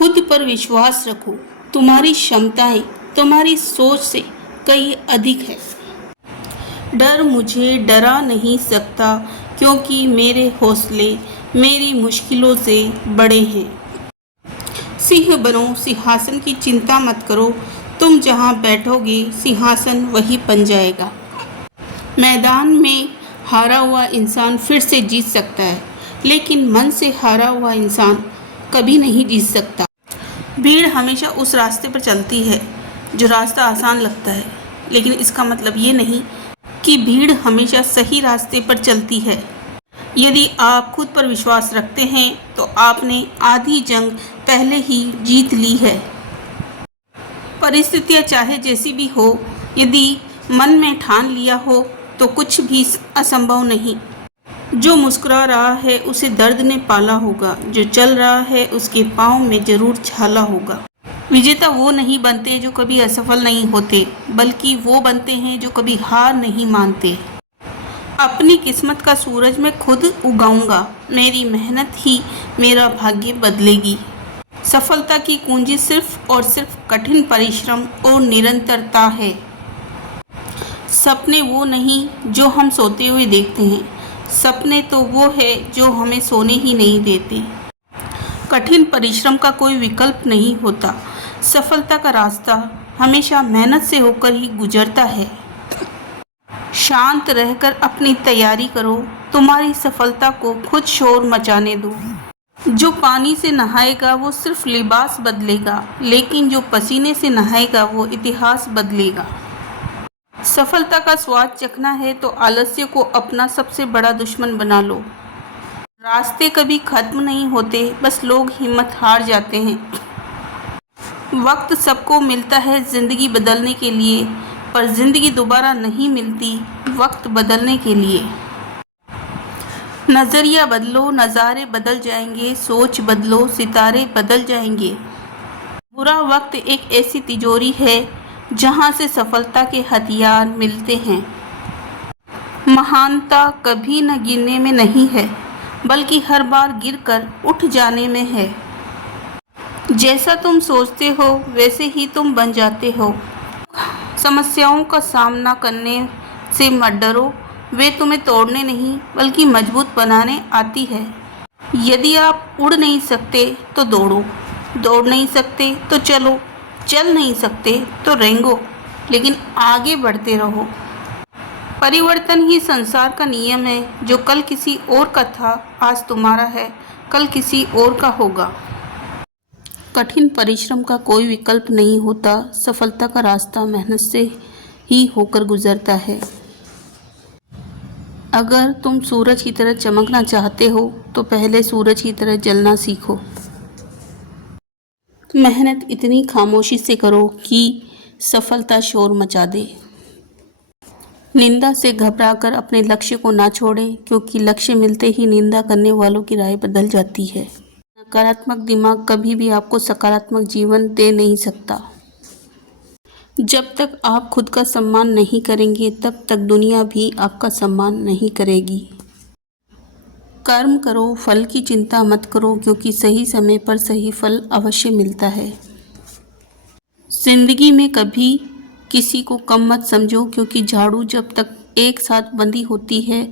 खुद पर विश्वास रखो। तुम्हारी क्षमताएं तुम्हारी सोच से कहीं अधिक है। डर मुझे डरा नहीं सकता क्योंकि मेरे हौसले मेरी मुश्किलों से बड़े हैं। सिंह बनो, सिंहासन की चिंता मत करो। तुम जहाँ बैठोगे सिंहासन वही बन जाएगा। मैदान में हारा हुआ इंसान फिर से जीत सकता है, लेकिन मन से हारा हुआ इंसान कभी नहीं जीत सकता। भीड़ हमेशा उस रास्ते पर चलती है जो रास्ता आसान लगता है, लेकिन इसका मतलब ये नहीं कि भीड़ हमेशा सही रास्ते पर चलती है। यदि आप खुद पर विश्वास रखते हैं तो आपने आधी जंग पहले ही जीत ली है। परिस्थितियाँ चाहे जैसी भी हो, यदि मन में ठान लिया हो तो कुछ भी असंभव नहीं। जो मुस्कुरा रहा है उसे दर्द ने पाला होगा, जो चल रहा है उसके पाँव में जरूर छाला होगा। विजेता वो नहीं बनते जो कभी असफल नहीं होते, बल्कि वो बनते हैं जो कभी हार नहीं मानते। अपनी किस्मत का सूरज मैं खुद उगाऊंगा। मेरी मेहनत ही मेरा भाग्य बदलेगी। सफलता की कुंजी सिर्फ और सिर्फ कठिन परिश्रम और निरंतरता है। सपने वो नहीं जो हम सोते हुए देखते हैं, सपने तो वो है जो हमें सोने ही नहीं देते। कठिन परिश्रम का कोई विकल्प नहीं होता। सफलता का रास्ता हमेशा मेहनत से होकर ही गुजरता है। शांत रहकर अपनी तैयारी करो। तुम्हारी सफलता को खुद शोर मचाने दो। जो पानी से नहाएगा वो सिर्फ लिबास बदलेगा, लेकिन जो पसीने से नहाएगा वो इतिहास बदलेगा। सफलता का स्वाद चखना है तो आलस्य को अपना सबसे बड़ा दुश्मन बना लो। रास्ते कभी खत्म नहीं होते, बस लोग हिम्मत हार जाते हैं। वक्त सबको मिलता है जिंदगी बदलने के लिए, पर जिंदगी दोबारा नहीं मिलती वक्त बदलने के लिए। नज़रिया बदलो, नज़ारे बदल जाएंगे। सोच बदलो, सितारे बदल जाएंगे। बुरा वक्त एक ऐसी तिजोरी है जहाँ से सफलता के हथियार मिलते हैं। महानता कभी न गिरने में नहीं है, बल्कि हर बार गिरकर उठ जाने में है। जैसा तुम सोचते हो वैसे ही तुम बन जाते हो। समस्याओं का सामना करने से मत डरो, वे तुम्हें तोड़ने नहीं बल्कि मजबूत बनाने आती है। यदि आप उड़ नहीं सकते तो दौड़ो, दौड़ नहीं सकते तो चलो, चल नहीं सकते तो रेंगो, लेकिन आगे बढ़ते रहो। परिवर्तन ही संसार का नियम है। जो कल किसी और का था आज तुम्हारा है, कल किसी और का होगा। कठिन परिश्रम का कोई विकल्प नहीं होता। सफलता का रास्ता मेहनत से ही होकर गुजरता है। अगर तुम सूरज की तरह चमकना चाहते हो तो पहले सूरज की तरह जलना सीखो। मेहनत इतनी खामोशी से करो कि सफलता शोर मचा दे। निंदा से घबराकर अपने लक्ष्य को ना छोड़ें, क्योंकि लक्ष्य मिलते ही निंदा करने वालों की राय बदल जाती है। नकारात्मक दिमाग कभी भी आपको सकारात्मक जीवन दे नहीं सकता। जब तक आप खुद का सम्मान नहीं करेंगे तब तक दुनिया भी आपका सम्मान नहीं करेगी। कर्म करो, फल की चिंता मत करो, क्योंकि सही समय पर सही फल अवश्य मिलता है। जिंदगी में कभी किसी को कम मत समझो, क्योंकि झाड़ू जब तक एक साथ बंधी होती है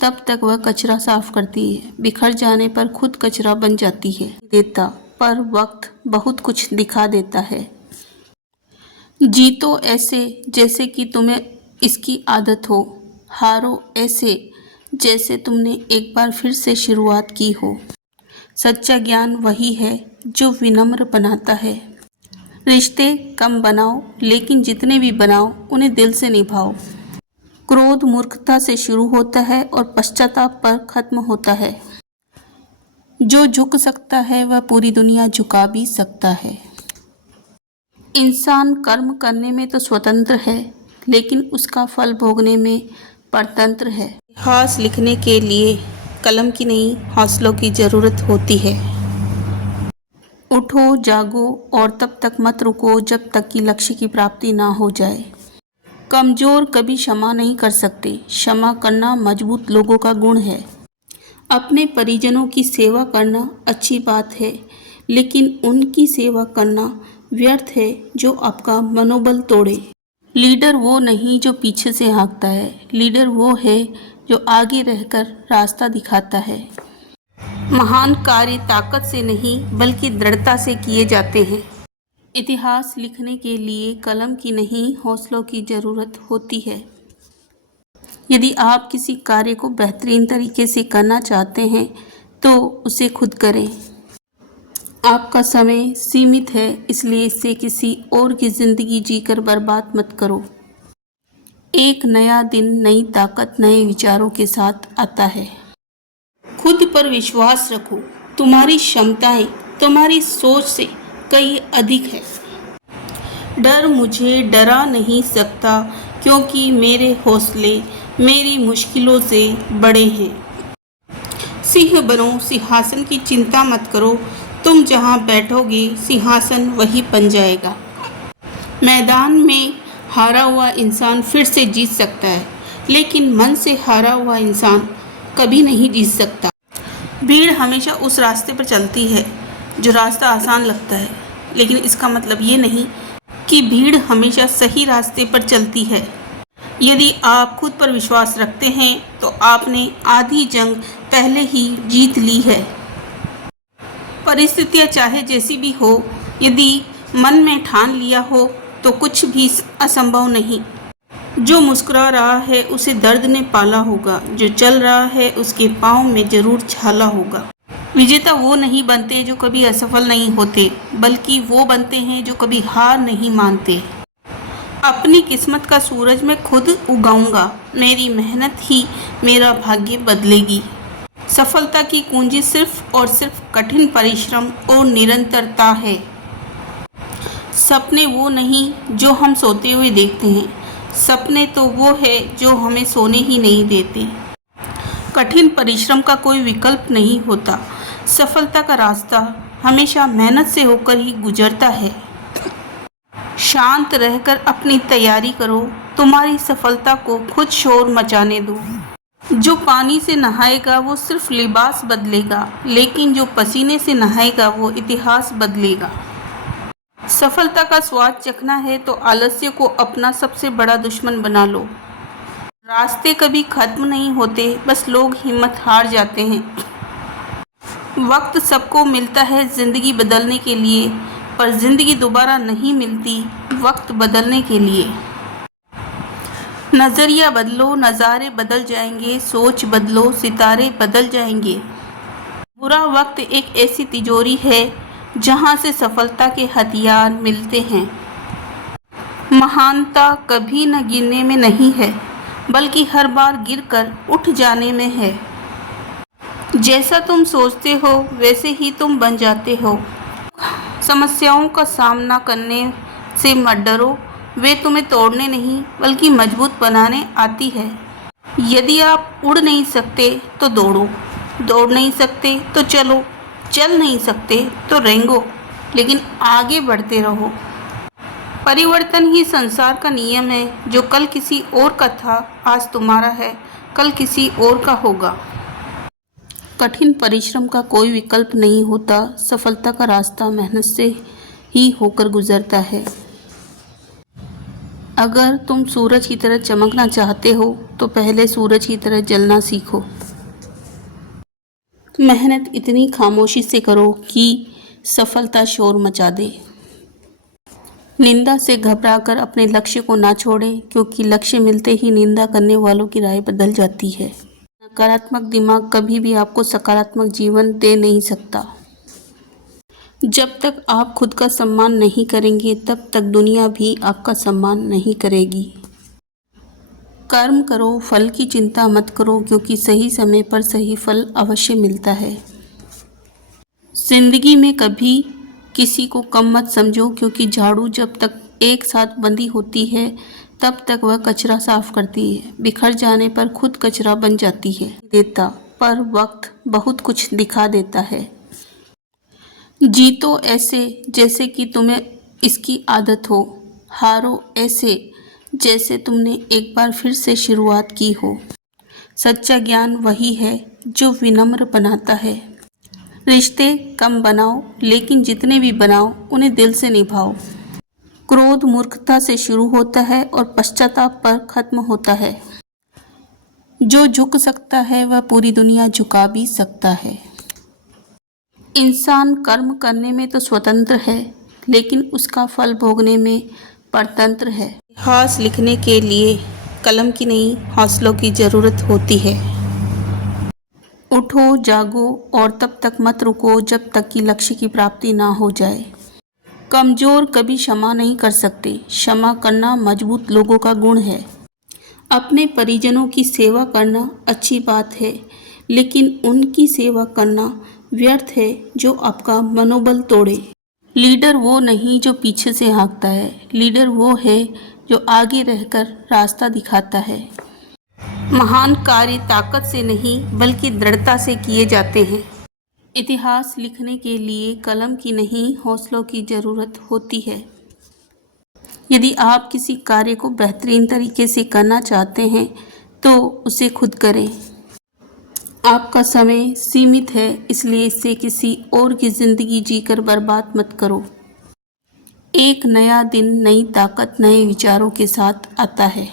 तब तक वह कचरा साफ करती है। बिखर जाने पर खुद कचरा बन जाती है। देता पर वक्त बहुत कुछ दिखा देता है। जीतो ऐसे जैसे कि तुम्हें इसकी आदत हो। हारो ऐसे जैसे तुमने एक बार फिर से शुरुआत की हो। सच्चा ज्ञान वही है जो विनम्र बनाता है। रिश्ते कम बनाओ, लेकिन जितने भी बनाओ उन्हें दिल से निभाओ। क्रोध मूर्खता से शुरू होता है और पश्चाताप पर खत्म होता है। जो झुक सकता है वह पूरी दुनिया झुका भी सकता है। इंसान कर्म करने में तो स्वतंत्र है, लेकिन उसका फल भोगने में परतंत्र है। इतिहास लिखने के लिए कलम की नहीं, हौसलों की ज़रूरत होती है। उठो, जागो और तब तक मत रुको जब तक कि लक्ष्य की प्राप्ति ना हो जाए। कमज़ोर कभी क्षमा नहीं कर सकते। क्षमा करना मजबूत लोगों का गुण है। अपने परिजनों की सेवा करना अच्छी बात है। लेकिन उनकी सेवा करना व्यर्थ है जो आपका मनोबल तोड़े। लीडर वो नहीं जो पीछे से हाँकता है, लीडर वो है जो आगे रहकर रास्ता दिखाता है। महान कार्य ताकत से नहीं बल्कि दृढ़ता से किए जाते हैं। इतिहास लिखने के लिए कलम की नहीं हौसलों की ज़रूरत होती है। यदि आप किसी कार्य को बेहतरीन तरीके से करना चाहते हैं तो उसे खुद करें। आपका समय सीमित है, इसलिए इसे किसी और की ज़िंदगी जीकर बर्बाद मत करो। एक नया दिन नई ताकत नए विचारों के साथ आता है। खुद पर विश्वास रखो, तुम्हारी क्षमताएं तुम्हारी सोच से कहीं अधिक है। डर मुझे डरा नहीं सकता क्योंकि मेरे हौसले मेरी मुश्किलों से बड़े हैं। सिंह बनो, सिंहासन की चिंता मत करो, तुम जहाँ बैठोगे सिंहासन वही बन जाएगा। मैदान में हारा हुआ इंसान फिर से जीत सकता है, लेकिन मन से हारा हुआ इंसान कभी नहीं जीत सकता। भीड़ हमेशा उस रास्ते पर चलती है जो रास्ता आसान लगता है, लेकिन इसका मतलब ये नहीं कि भीड़ हमेशा सही रास्ते पर चलती है। यदि आप खुद पर विश्वास रखते हैं तो आपने आधी जंग पहले ही जीत ली है। परिस्थितियाँ चाहे जैसी भी हो, यदि मन में ठान लिया हो तो कुछ भी असंभव नहीं। जो मुस्कुरा रहा है उसे दर्द ने पाला होगा, जो चल रहा है उसके पाँव में जरूर छाला होगा। विजेता वो नहीं बनते जो कभी असफल नहीं होते, बल्कि वो बनते हैं जो कभी हार नहीं मानते। अपनी किस्मत का सूरज मैं खुद उगाऊंगा, मेरी मेहनत ही मेरा भाग्य बदलेगी। सफलता की कुंजी सिर्फ और सिर्फ कठिन परिश्रम और निरंतरता है। सपने वो नहीं जो हम सोते हुए देखते हैं, सपने तो वो है जो हमें सोने ही नहीं देते। कठिन परिश्रम का कोई विकल्प नहीं होता। सफलता का रास्ता हमेशा मेहनत से होकर ही गुजरता है। शांत रहकर अपनी तैयारी करो, तुम्हारी सफलता को खुद शोर मचाने दो। जो पानी से नहाएगा वो सिर्फ लिबास बदलेगा, लेकिन जो पसीने से नहाएगा वो इतिहास बदलेगा। सफलता का स्वाद चखना है तो आलस्य को अपना सबसे बड़ा दुश्मन बना लो। रास्ते कभी खत्म नहीं होते, बस लोग हिम्मत हार जाते हैं। वक्त सबको मिलता है ज़िंदगी बदलने के लिए, पर ज़िंदगी दोबारा नहीं मिलती वक्त बदलने के लिए। नज़रिया बदलो, नज़ारे बदल जाएंगे, सोच बदलो, सितारे बदल जाएंगे। बुरा वक्त एक ऐसी तिजोरी है जहाँ से सफलता के हथियार मिलते हैं। महानता कभी न गिरने में नहीं है, बल्कि हर बार गिरकर उठ जाने में है। जैसा तुम सोचते हो वैसे ही तुम बन जाते हो। समस्याओं का सामना करने से मत डरो, वे तुम्हें तोड़ने नहीं बल्कि मजबूत बनाने आती है। यदि आप उड़ नहीं सकते तो दौड़ो, दौड़ नहीं सकते तो चलो, चल नहीं सकते तो रेंगो, लेकिन आगे बढ़ते रहो। परिवर्तन ही संसार का नियम है। जो कल किसी और का था आज तुम्हारा है, कल किसी और का होगा। कठिन परिश्रम का कोई विकल्प नहीं होता। सफलता का रास्ता मेहनत से ही होकर गुजरता है। अगर तुम सूरज की तरह चमकना चाहते हो तो पहले सूरज की तरह जलना सीखो। मेहनत इतनी खामोशी से करो कि सफलता शोर मचा दे। निंदा से घबराकर अपने लक्ष्य को ना छोड़ें, क्योंकि लक्ष्य मिलते ही निंदा करने वालों की राय बदल जाती है। नकारात्मक दिमाग कभी भी आपको सकारात्मक जीवन दे नहीं सकता। जब तक आप खुद का सम्मान नहीं करेंगे तब तक दुनिया भी आपका सम्मान नहीं करेगी। कर्म करो, फल की चिंता मत करो, क्योंकि सही समय पर सही फल अवश्य मिलता है। जिंदगी में कभी किसी को कम मत समझो, क्योंकि झाड़ू जब तक एक साथ बंधी होती है तब तक वह कचरा साफ करती है, बिखर जाने पर खुद कचरा बन जाती है। देता पर वक्त बहुत कुछ दिखा देता है। जीतो ऐसे जैसे कि तुम्हें इसकी आदत हो, हारो ऐसे जैसे तुमने एक बार फिर से शुरुआत की हो। सच्चा ज्ञान वही है जो विनम्र बनाता है। रिश्ते कम बनाओ, लेकिन जितने भी बनाओ उन्हें दिल से निभाओ। क्रोध मूर्खता से शुरू होता है और पश्चाताप पर खत्म होता है। जो झुक सकता है वह पूरी दुनिया झुका भी सकता है। इंसान कर्म करने में तो स्वतंत्र है, लेकिन उसका फल भोगने में परतंत्र है। इतिहास लिखने के लिए कलम की नहीं, हौसलों की ज़रूरत होती है। उठो, जागो और तब तक मत रुको जब तक कि लक्ष्य की प्राप्ति ना हो जाए। कमज़ोर कभी क्षमा नहीं कर सकते। क्षमा करना मजबूत लोगों का गुण है। अपने परिजनों की सेवा करना अच्छी बात है, लेकिन उनकी सेवा करना व्यर्थ है जो आपका मनोबल तोड़े। लीडर वो नहीं जो पीछे से हाँकता है, लीडर वो है जो आगे रहकर रास्ता दिखाता है। महान कार्य ताकत से नहीं बल्कि दृढ़ता से किए जाते हैं। इतिहास लिखने के लिए कलम की नहीं, हौसलों की ज़रूरत होती है। यदि आप किसी कार्य को बेहतरीन तरीके से करना चाहते हैं तो उसे खुद करें। आपका समय सीमित है, इसलिए इसे किसी और की ज़िंदगी जीकर बर्बाद मत करो। एक नया दिन नई ताकत नए विचारों के साथ आता है।